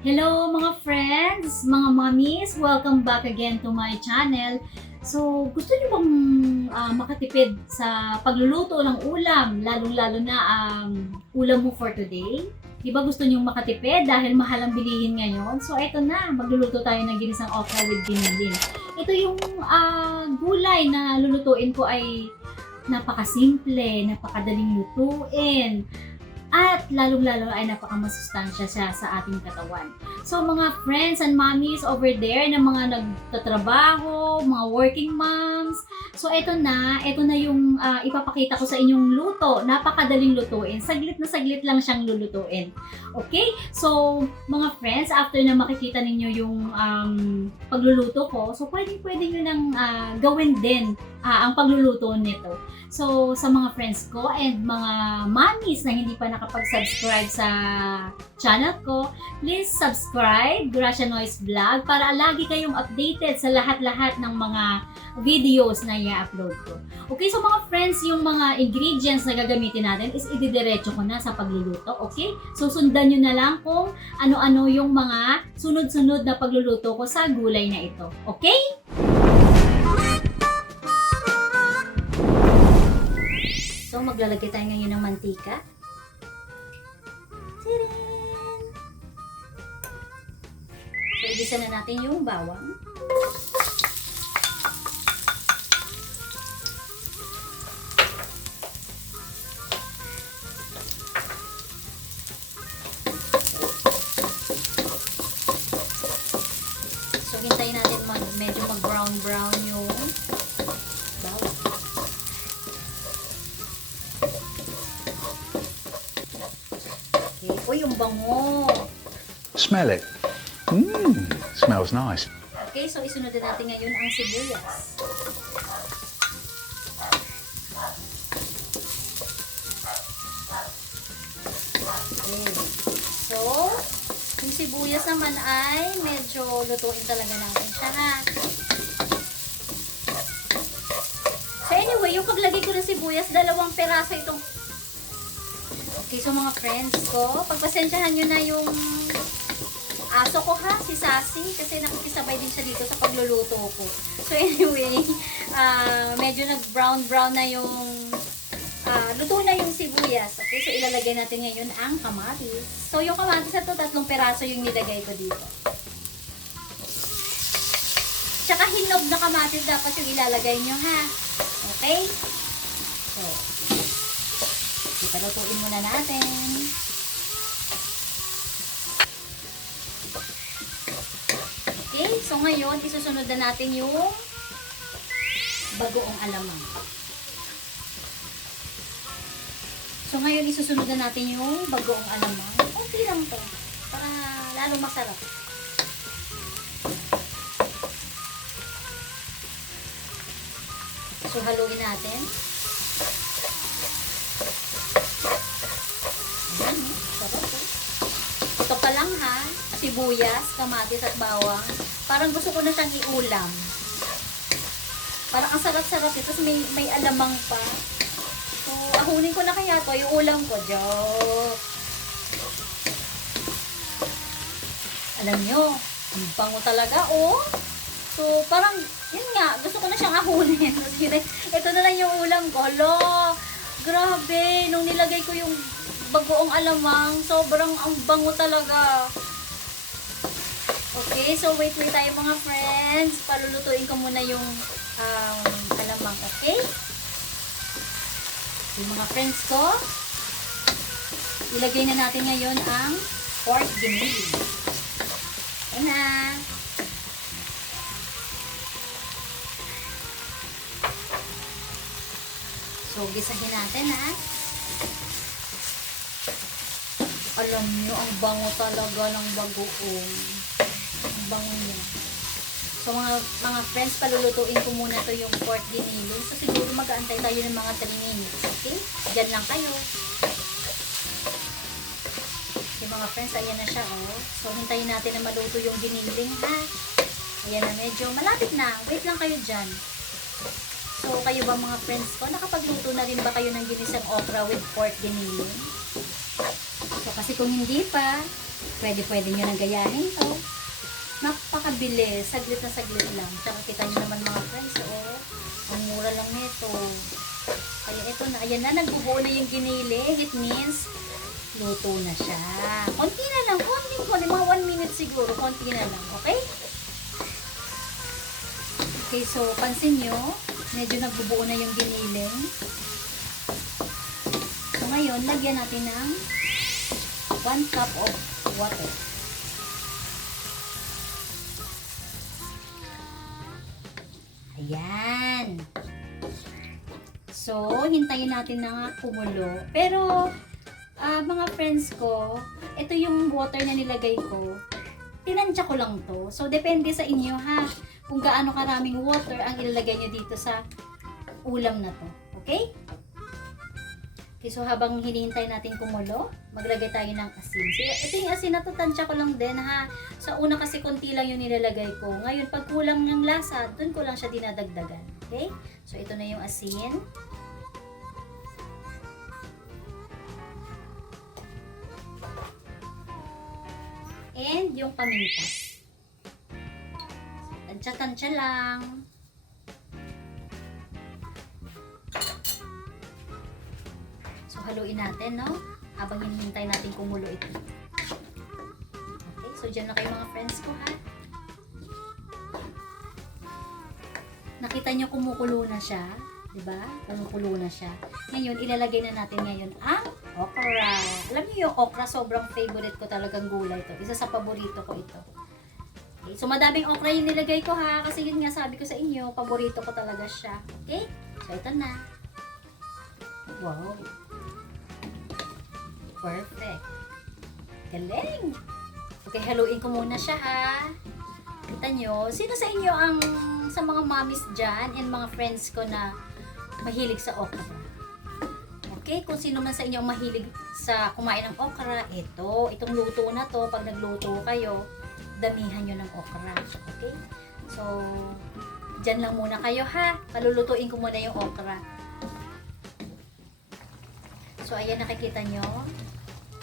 Hello mga friends, mga mommies! Welcome back again to my channel. So, gusto niyo bang makatipid sa pagluluto ng ulam, lalong-lalo na ang ulam mo for today? Di ba gusto niyo makatipid dahil mahal ang bilihin ngayon? So, eto na, magluluto tayo ng ginisang okra with ginilin. Ito yung gulay na lulutuin ko ay napakasimple, napakadaling lutuin. At lalong-lalo ay napakamasustansya siya sa ating katawan. So mga friends and mommies over there na mga nagtatrabaho, mga working moms, so eto na yung ipapakita ko sa inyong luto. Napakadaling lutuin. Saglit na saglit lang siyang lulutuin. Okay? So mga friends, after na makikita ninyo yung pagluluto ko, so pwede nyo nang gawin din ang pagluluto nito. So, sa mga friends ko and mga mommies na hindi pa nakapag-subscribe sa channel ko, please subscribe, Gracia Noise Vlog, para lagi kayong updated sa lahat-lahat ng mga videos na i-upload ko. Okay, so mga friends, yung mga ingredients na gagamitin natin is ididiretso ko na sa pagluluto, okay? So, sundan nyo na lang kung ano-ano yung mga sunod-sunod na pagluluto ko sa gulay na ito, okay? So, maglalagay tayo ngayon ng mantika. Tirin! So, igisa na natin yung bawang. So, hintayin natin medyo mag-brown-brown yung bawang. Uy, yung bango. Smell it. Smells nice. Okay, so isunod na natin ngayon ang sibuyas. Okay. So, yung sibuyas naman ay medyo lutuin talaga natin siya, ha? So anyway, yung paglagay ko ng sibuyas, 2 peraso itong. Okay, so mga friends ko, pagpasensyahan nyo na yung aso ko, ha, si Sassy, kasi nakikisabay din siya dito sa pagluluto ko. So anyway, medyo nag-brown na yung, luto na yung sibuyas. Okay, so ilalagay natin ngayon ang kamatis. So yung kamatis na to, 3 peraso yung nilagay ko dito. Tsaka hinog na kamatis dapat yung ilalagay nyo, ha. Okay? So, palutuin muna natin. Okay, so ngayon, isusunod na natin yung bagoong alamang. So ngayon, isusunod na natin yung bagoong alamang. Okay lang to, para lalo masarap. So haluin natin. Ito pa lang, ha, sibuyas, kamatis at bawang. Parang gusto ko na siyang iulam. Parang ang sarap-sarap ito. Tapos may alamang pa. So, ahunin ko na kaya to yung ulam ko. Joke! Alam nyo, ang bango talaga, oh. So, parang, yun nga, gusto ko na siyang ahunin. Ito na lang yung ulam ko. Hala, grabe, nung nilagay ko yung bagoong alamang, sobrang ang bango talaga. Okay, so wait tayo mga friends. Palulutuin ko muna yung alamang, okay? Yung mga friends ko, ilagay na natin ngayon ang pork ginili. Ayan na. So, gisahin natin, ha. Alam nyo, ang bango talaga ng bagoong. Ang bango niya. So, mga friends, palulutuin ko muna to yung pork ginili. So, siguro mag-aantay tayo ng mga 3 minutes. Okay? Diyan lang kayo. Yung mga friends, ayan na siya, oh. So, hintayin natin na maluto yung giniling, ha. Ayan na, medyo malapit na. Wait lang kayo dyan. So, kayo ba mga friends ko, nakapagluto na rin ba kayo ng ginisang okra with pork giniling? So, kasi kung hindi pa, Pwede nyo nang gayahin to. Napakabilis. Saglit na saglit lang. Tsaka kita nyo naman mga friends, oh. Ang mura lang nito. Kaya ito na. Ayan na, nagbubuo na yung giniling. It means, luto na siya. Konti na lang. Konti. Mga 1 minute siguro. Konti na lang. Okay? Okay, so, pansin nyo, medyo nagbubuo na yung giniling. So, ngayon, lagyan natin ng 1 cup of water. Ayan. So, hintayin natin na kumulo. Pero, mga friends ko, ito yung water na nilagay ko. Tinansya ko lang to. So, depende sa inyo ha. Kung gaano karaming water ang ilalagay nyo dito sa ulam na to. Okay? Okay, so habang hinihintay natin kumulo, maglagay tayo ng asin. So, ito yung asin na to, tansya ko lang din ha. Sa una kasi konti lang yung nilalagay ko. Ngayon, pag kulang ng lasa, dun ko lang siya dinadagdagan. Okay? So, ito na yung asin. And yung paminta. Tansya-tansya lang. So, haluin natin, no? Habang hinihintay natin kumulo ito. Okay, so dyan na kayo mga friends ko, ha? Nakita nyo kumukulo na siya. Diba? Kumukulo na siya. Ngayon, ilalagay na natin ngayon ang okra. Alam niyo yung okra, sobrang favorite ko talagang gulay to. Isa sa paborito ko ito. Okay, so madaming okra yung nilagay ko ha. Kasi yun nga sabi ko sa inyo, paborito ko talaga siya. Okay? So ito na. Wow. Perfect. Galing. Okay, haluin ko muna siya ha. Kita nyo, sino sa inyo ang sa mga mommies dyan and mga friends ko na mahilig sa okra? Okay, kung sino man sa inyo ang mahilig sa kumain ng okra, itong luto na to, pag nagluto kayo, damihan nyo ng okra. Okay? So, dyan lang muna kayo ha. Palulutuin ko muna yung okra. So, ayan, nakikita nyo,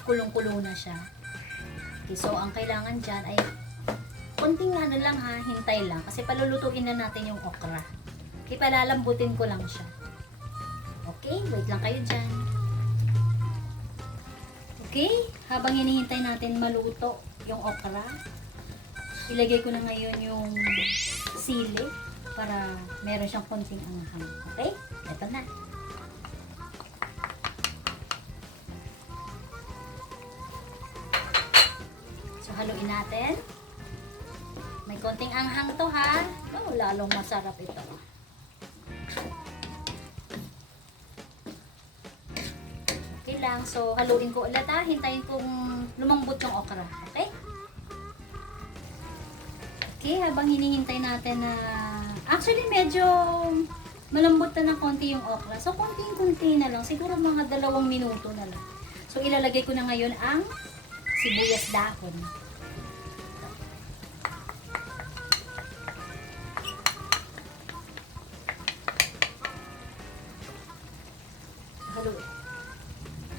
kulong-kulo na siya. Okay, so, ang kailangan dyan ay konting ano lang ha, hintay lang. Kasi palulutuin na natin yung okra. Okay, palalambutin ko lang siya. Okay, wait lang kayo dyan. Okay, habang hinihintay natin maluto yung okra, ilagay ko na ngayon yung sili para meron siyang konting anghang. Okay, ito na. So, haluin natin. May konting anghang to ha. Oh, lalong masarap ito. Okay lang. So, haluin ko ulit ha. Hintayin kong lumambot yung okra. Okay? Okay, habang hinihintay natin na... Actually, medyo malambot na ng konti yung okra. So, konting-kunti na lang. Siguro mga 2 minuto na lang. So, ilalagay ko na ngayon ang sibuyas dahon.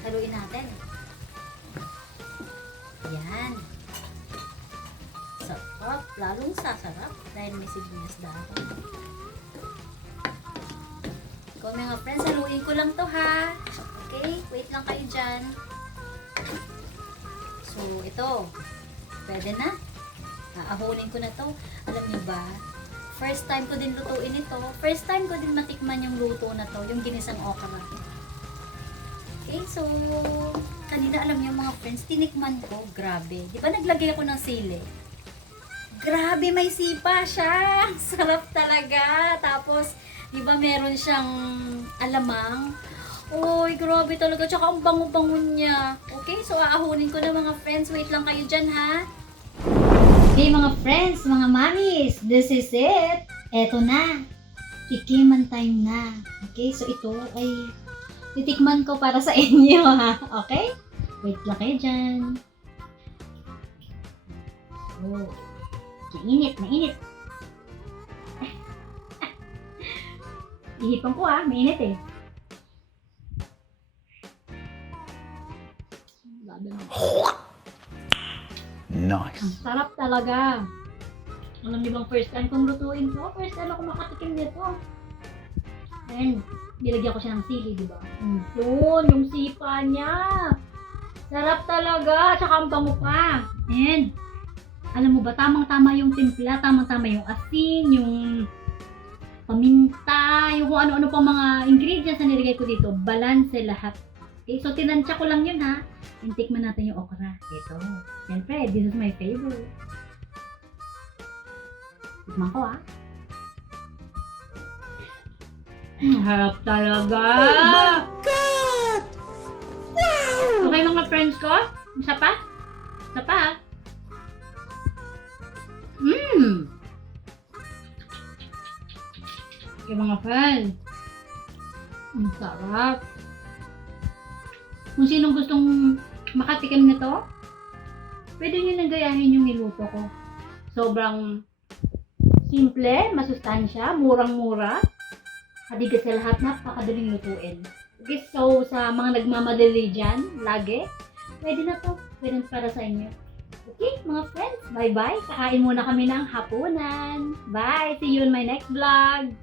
Haluin natin. Yan. Sarap. Lalong sasarap dahil may sibuyas dahon. Kung mga friends, haluin ko lang to ha. Okay? Wait lang kayo dyan. So, ito. Pwede na. Aahunin ko na to. Alam niyo ba? First time ko din lutuin ito. First time ko din matikman yung luto na to. Yung ginisang okra. Okay, so, kanina alam niyo mga friends, tinikman ko, grabe. Di ba naglagay ako ng sili? Grabe, may sipa siya. Sarap talaga. Tapos, di ba meron siyang alamang? Uy, grabe talaga. Tsaka ang bango-bango niya. Okay, so aahunin ko na mga friends. Wait lang kayo dyan ha. Okay mga friends, mga mommies, this is it. Eto na. Tikiman time na. Okay, so ito ay titikman ko para sa inyo ha. Okay? Wait lang kayo dyan. Oh. Mainit, mainit. Ihipan ko ah, mainit eh. nice. Ang sarap talaga. Alam niyo bang first time kong lutuin to? First time ako makatikim nito. And nilagyan ko siya ng sili, di ba? Yun, yung sipa niya. Sarap talaga. Tsaka ang bango pa. And alam mo ba, tamang-tama yung timpla, tamang-tama yung asin, yung paminta, yung kung ano-ano pang mga ingredients na nilagay ko dito. Balanse lahat. Okay, so tinansya ko lang yun ha. And tikman natin yung okra. Ito. Siyempre, this is my favorite. Tikman ko ha. Harap talaga. Oh my God! Wow! Okay mga friends ko? Isa pa? Isa pa ha? Okay mga friends. Ang sarap. Kung sinong gustong makatikim nito, pwede nyo nang gayahin yung niluto ko. Sobrang simple, masustansya, murang-mura. Hadigas sa lahat, napakadaling lutuin. Okay, so sa mga nagmamadali dyan, lagi, pwede na to. Pwede para sa inyo. Okay, mga friends, bye-bye. Kakain muna kami ng hapunan. Bye! See you in my next vlog.